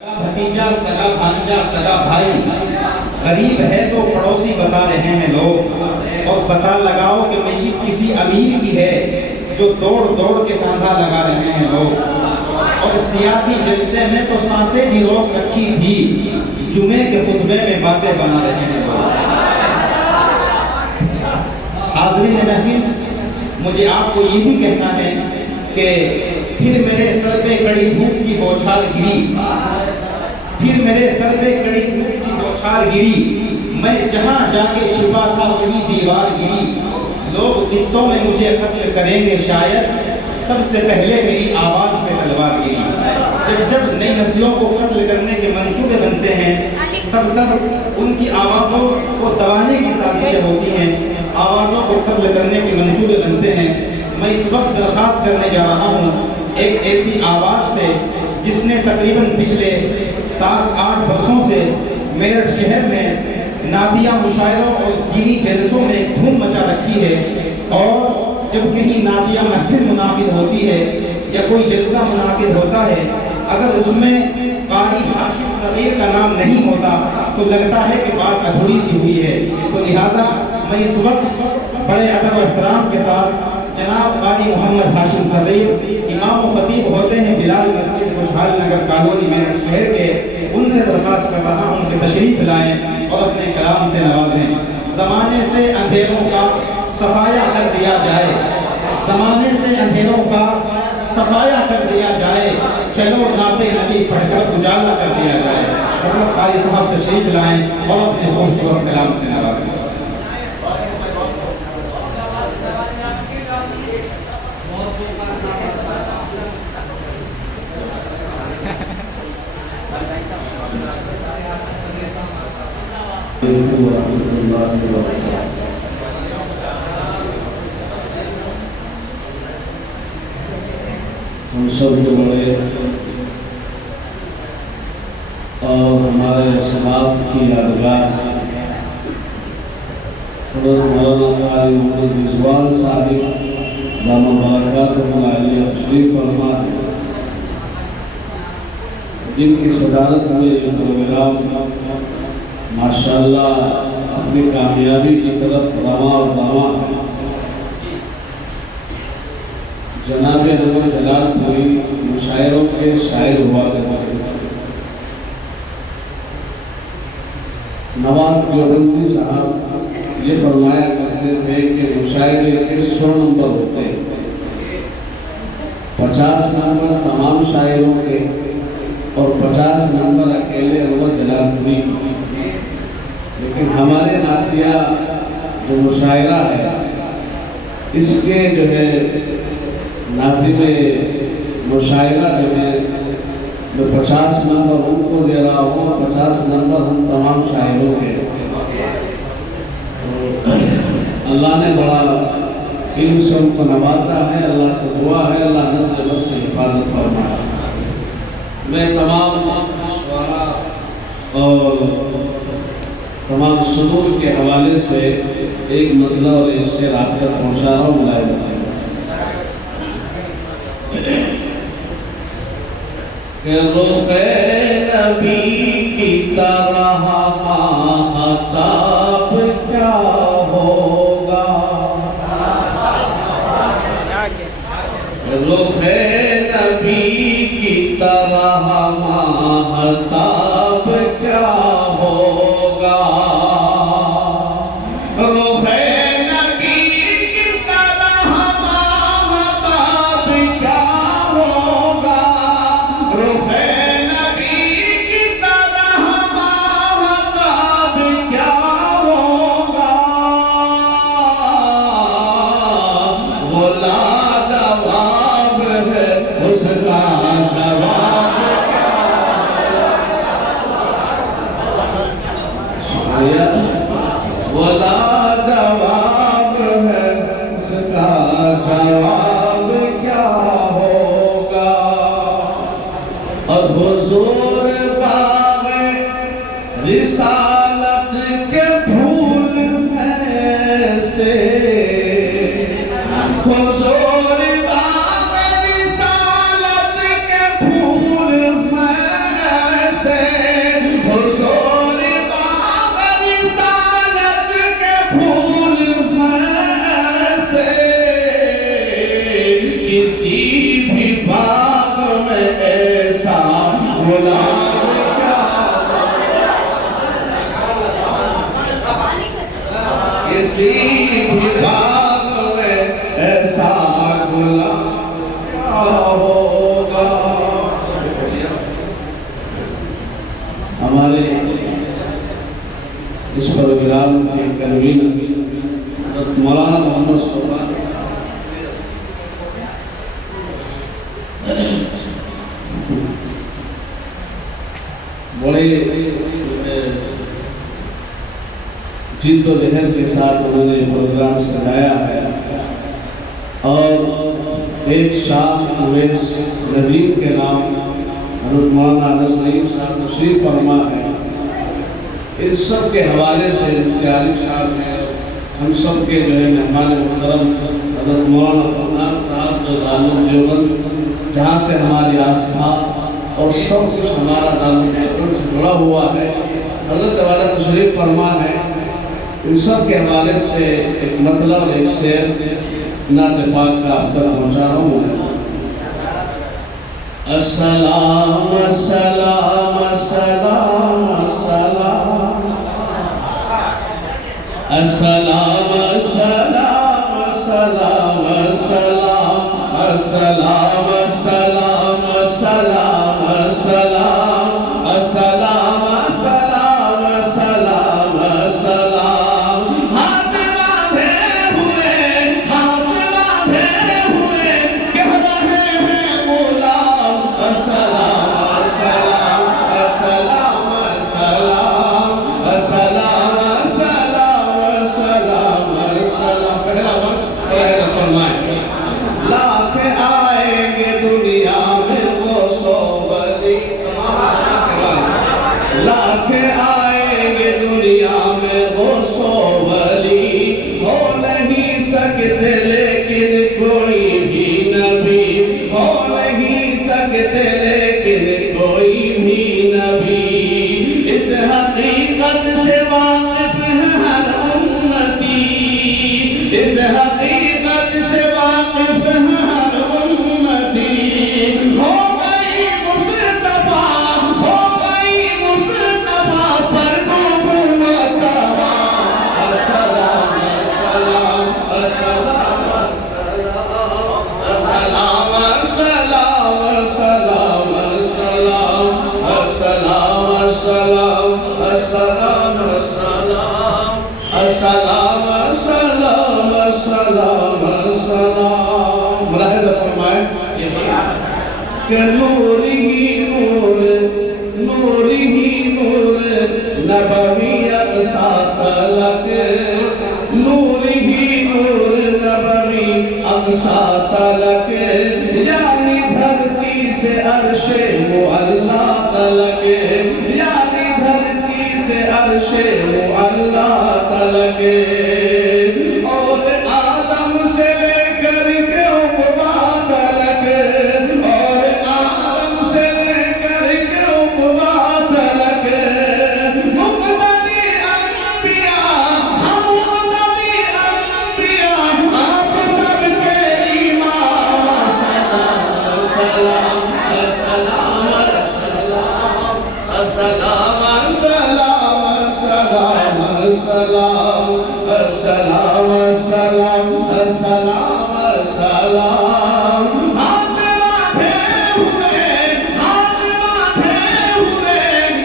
بھتیجا سگا بھانجا سگا بھائی غریب ہے تو پڑوسی بتا رہے ہیں لوگ، اور پتہ لگاؤ کہ میت کسی امیر کی ہے جو دوڑ دوڑ کے کاندھا لگا رہے ہیں لوگ، اور سیاسی جلسے میں تو سانسیں بھی روک رکھی تھی، جمعے کے خطبے میں باتیں بنا رہے ہیں لوگ۔ حاضرین محفل، مجھے آپ کو یہ بھی کہنا ہے کہ پھر میرے سر پہ کڑی دھوپ کی بوچھار گری، پھر میرے سر پہ کڑی دھوپ کی بوچھار گری، میں جہاں جا کے چھپا تھا وہی دیوار گری، لوگ قسطوں میں مجھے قتل کریں گے شاید، سب سے پہلے میری آواز پہ تلوار گری۔ جب نئی نسلوں کو قتل کرنے کے منصوبے بنتے ہیں تب ان کی آوازوں کو دبانے کی سازشیں ہوتی ہیں، آوازوں کو قتل کرنے کے منصوبے بنتے ہیں۔ میں اس وقت درخواست کرنے جا رہا ہوں ایک ایسی آواز سے جس نے تقریباً پچھلے 7-8 برسوں سے میرٹھ شہر میں نعتیہ مشاعروں اور دینی جلسوں میں دھوم مچا رکھی ہے، اور جب کہیں نعتیہ محفل منعقد ہوتی ہے یا کوئی جلسہ منعقد ہوتا ہے، اگر اس میں قاری ہاشم صغیر کا نام نہیں ہوتا تو لگتا ہے کہ بات ادھوری سی ہوئی ہے۔ تو لہٰذا میں اس وقت بڑے ادب و احترام کے ساتھ جناب قاری محمد ہاشم صغیر امام و خطیب ہوتے ہیں بلال مسجد خوشحال نگر کالونی میرٹھ شہر کے، ان سے درخواست کر رہا ہوں کہ تشریف لائیں اور اپنے کلام سے نوازیں۔ زمانے سے اندھیروں کا صفایا کر دیا جائے، زمانے سے اندھیروں کا صفایا کر دیا جائے، چلو نعت نبی پڑھ کر اجالا کر دیا جائے۔ حضرت قاری صاحب تشریف لائیں اور اپنے خوبصورت کلام سے نوازیں۔ ہم سب جو بڑے اور ہمارے سماج کی یادگار حضرت مولانا قاری محمد رضوان صاحب دامت برکاتہ عالیہ تشریف فرما، جن کی صدارت میں یہ پروگرام ماشاءاللہ اپنی کامیابی کی طرف رواں اور رواں ہے۔ جناب انور جلال پوری مشاعروں کے شاعر ہوا کرتے تھے۔ نواز دیوبندی صاحب یہ فرمایا کرتے تھے کہ مشاعرے کے 100 نمبر ہوتے ہیں، 50 نمبر تمام شاعروں کے اور 50 نمبر اکیلے انور جلال پوری کی۔ لیکن ہمارے نعتیہ جو مشاعرہ ہے اس کے جو ہے ناظم مشاعرہ جو ہے میں 50 نمبر ان کو دے رہا ہوں، 50 نمبر ہم تمام شاعروں کے۔ اللہ نے بڑا علم سے ان کو نوازا ہے، اللہ سے دعا ہے اللہ نسل بد سے حفاظت فرمائے۔ میں تمام شعراء اور تمام صدور کے حوالے سے ایک مطلب اور اس سے رابطہ پہنچا رہا ہوں ملائے بتائیں کہ رخ نبی کی طرح ماہتاب کیا ہوگا، رخ نبی کی طرح ماہتاب کیا ہوگا، رخ نبی کی طرح ماہتاب کیا ہوگا، رخ نبی کی طرح ماہتاب کیا ہوگا، وہ لاجواب ہے اس کا جواب کیا ہوگا۔ ہمارے اس پروگرام کے کنوینر حضرت مولانا محمد صوبہ بڑے جد و جہد کے ساتھ انہوں نے پروگرام سجایا ہے، اور ایک شاہ اویس ندیم کے نام حضرت مولانا انس نعیم صاحب تشریف فرما ہے۔ ان سب کے حوالے سے مفتی عالم صاحب ہیں، ہم سب کے جو ہے مہمان محترم حضرت مولانا فرنان صاحب جو دارالعلوم دیوبند جہاں سے ہماری آستھا اور سب کچھ ہمارا دارالعلوم دیوبند سے جڑا ہوا ہے، حضرت والا تشریف فرما ہے۔ ان سب کے حوالے سے ایک مطلب اور ایک شعر نعت پاک کا آپ تک پہنچا رہا ہوں۔ السلام السلام السلام السلام السلام السلام السلام السلام السلام السلام السلام السلام السلام السلام السلام السلام ہاتھ باندھے ہوئے کہہ رہے ہیں غلام السلام السلام السلام السلام السلام السلام السلام السلام پہلا وقت فرمائیں لاکھ آئیں گے دنیا میں وہ سو ولی، لاکھ آئیں گے دنیا میں وہ سو ولی، ہو نہیں سکتے لیکن کوئی بھی نبی، ہو نہیں سکتے لیکن کوئی بھی نبی، اس حقیقت سے واقف ہے ہر امتی، اس حقیقت سے واقف ہے ہر امتی، ہو گئی مصطفیٰ پر نبوت السلام السلام السلام السلام السلام السلام السلام السلام السلام السلام السلام السلام السلام السلام ملاحظہ فرمائیں کہ نور ہی نور، نور ہی نور نبوی اقصا تلک، نور ہی نور نبوی اقصا تلک، یعنی دھرتی سے عرش معلا تلک، یعنی دھرتی سے عرش معلا تلک، اور آدم سے لے کر کے عقبہ تلک، اور آدم سے لے کر کے عقبہ تلک، مقتدی انبیاء، ہم مقتدی انبیاء، آپ سب کے امام، السلام السلام السلام السلام السلام السلام السلام السلام السلام السلام السلام ہاتھ باندھے ہوئے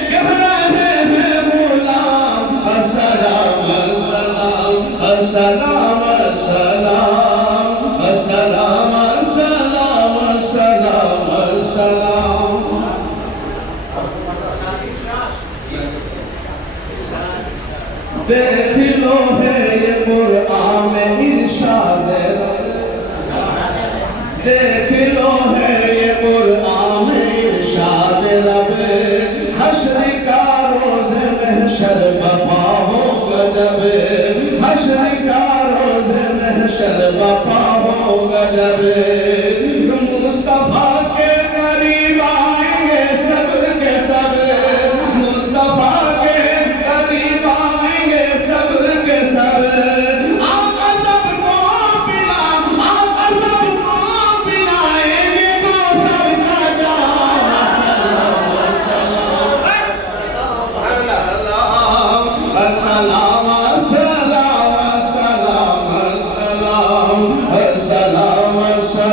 کہہ رہے ہیں غلام السلام السلام السلام السلام السلام السلام السلام السلام دیکھ لو ہے یہ قرآن میں ارشاد رب، دیکھ لو ہے یہ قرآن میں ارشاد رب، حشر کا روز محشر بپا ہوگا جب، حشر کا روز محشر بپا ہوگا جب، مصطفیٰ کے قریب آئیں گے سب کے سب، مصطفیٰ کے قریب آئیں گے سب کے سب، آقا سب کو پلائیں گے کوثر کا جام، السلام السلام السلام السلام السلام السلام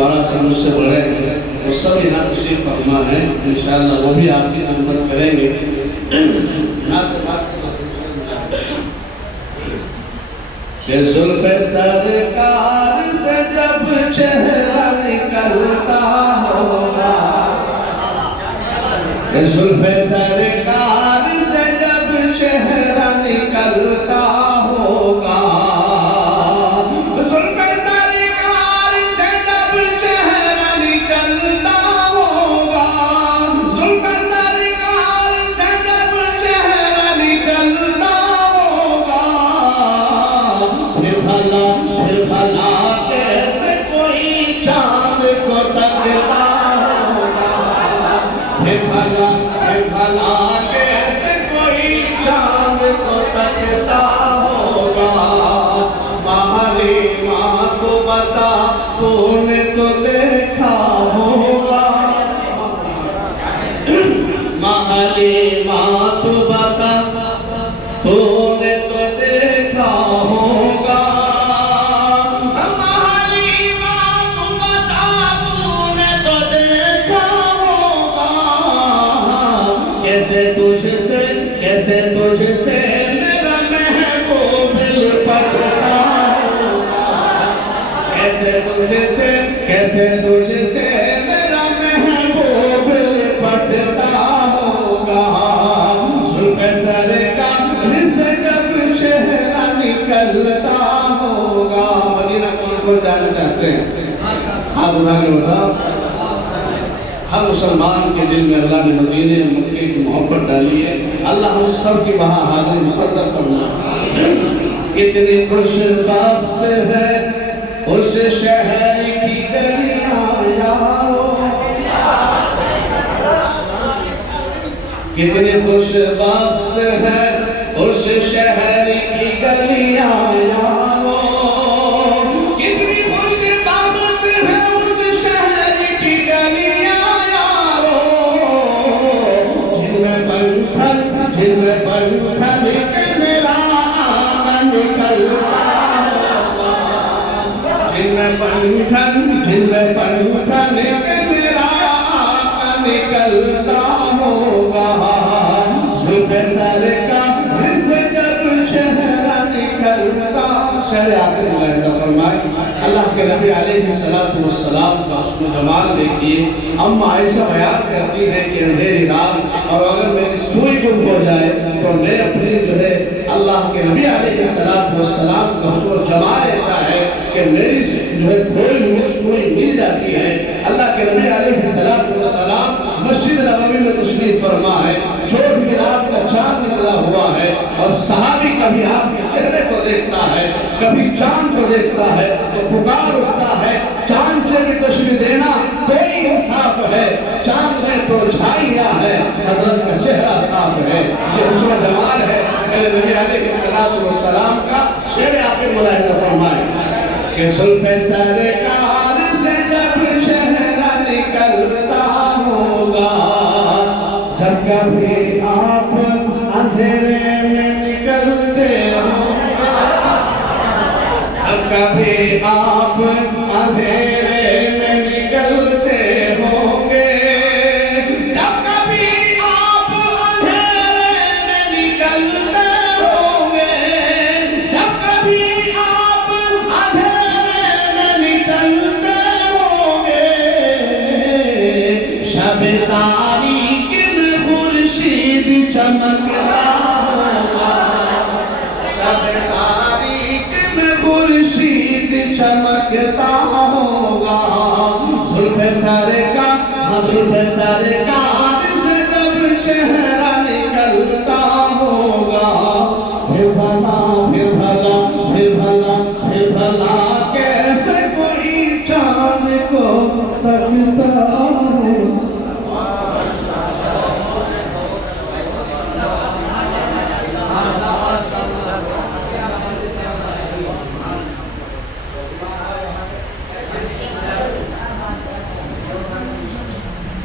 شعراء سے مجھ سے بڑے ہیں، وہ سب یہاں تشریف فرما ہیں، انشاءاللہ وہ بھی آپ کی خدمت کریں گے۔ کہ زلف سرکار سے جب چہرہ نکلتا ہوگا، کہ زلف سرکار سے جب چہرہ نکلتا ہوگا، زلف سرکار سے جب چہرہ نکلتا ہوگا، زلف سرکار سے جب چہرہ نکلتا ہوگا، پھر بھلا کیسے کوئی چاند کو تکتا ہوگا، پھر بھلا کیسے کوئی چاند کو تکتا ہوگا، مالی ماں کو بتا تو نے تو دیکھا ہوگا، مالی ماں تو بتا تو نے تو دیکھا ہوگا، مالی ماں تو بتا تو نے تو دیکھا ہوگا، کیسے تجھ سے میرا محبوب لپٹتا ہوگا، کیسے تجھ سے میرا محبوب لپٹتا ہوگا، زلف سرکار سے جب چہرہ نکلتا ہوگا۔ مدینہ کون جانا چاہتے ہیں؟ ہاتھ اٹھا کے بتاؤ۔ ہر مسلمان کے دل میں اللہ نے مدینے مکے کی محبت ڈالی ہے، اللہ ہم سب کی وہاں حاضری مقدر کرنا۔ کتنی خوش بخت ہے اس شہر کی گلیاں یارو، کتنی خوش بخت ہے اس شہر کی گلیاں یارو، کتنی خوش بخت ہے اس شہر کی گلیاں یارو، جن میں بنٹھن کے میرا آقا نکلتا ہوگا، جن میں بنٹھن کے میرا آقا نکلتا ہوگا، زلف سرکار سے جب چہرہ نکلتا۔ شہر آخر ملاحظہ فرمائے، اللہ کے نبی علیہ السلام کا حسن و جمال دیکھیے۔ اما عائشہ بیان کرتی ہے کہ اندھیری رات اور اگر میری سوئی گم ہو جائے تو میں اپنی جو ہے اللہ کے نبی علیہ السلام کا حسن و جمال ایسا ہے کہ میری جو ہے کھوئی ہوئی سوئی مل جاتی ہے۔ اللہ کے نبی علیہ السلام مسجد نبوی میں تشریف فرما ہے، چور کی رات کا چاند نکلا ہوا ہے اور صحابی کبھی آپ کے چہرے کو دیکھتا ہے کبھی چاند کو دیکھتا ہے تو پکار اٹھتا ہے، چاند سے بھی تشریح دینا کوئی انصاف ہے، چاند میں تو چھائیاں ہے، حضرت کا چہرہ صاف ہے۔ یہ حسن و جمال ہے میرے نبی علیہ السلام کا۔ شعر آخر ملاحظہ فرمائے کہ زلف سرکار سے جب چہرہ نکلتا ہوگا، جب کبھی آپ اندھیرے میں نکلتے ہوں، جب کبھی آپ اندھیرے میں نکلتے ہوں گے، جب کبھی آپ اندھیرے میں نکلتے ہوں گے، جب کبھی آپ اندھیرے میں نکلتے ہوں گے، شب تاریک میں خورشید چمکتا ہوگا، شب تاریک میں خورشید چمکتا ہوگا، زلف سرکار سے جب چہرہ نکلتا ہوگا، پھر بھلا کیسے کوئی چاند کو تکتا ہوگا۔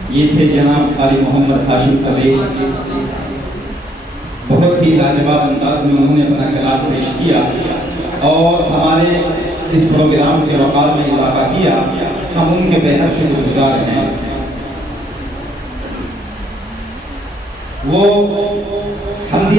یہ تھے جناب قاری محمد ہاشم سلیح، بہت ہی لاجواب انداز میں انہوں نے اپنا کلام پیش کیا اور ہمارے اس پروگرام کے وقار میں اضافہ کیا، ہم ان کے بہت شکر گزار ہیں۔ وہ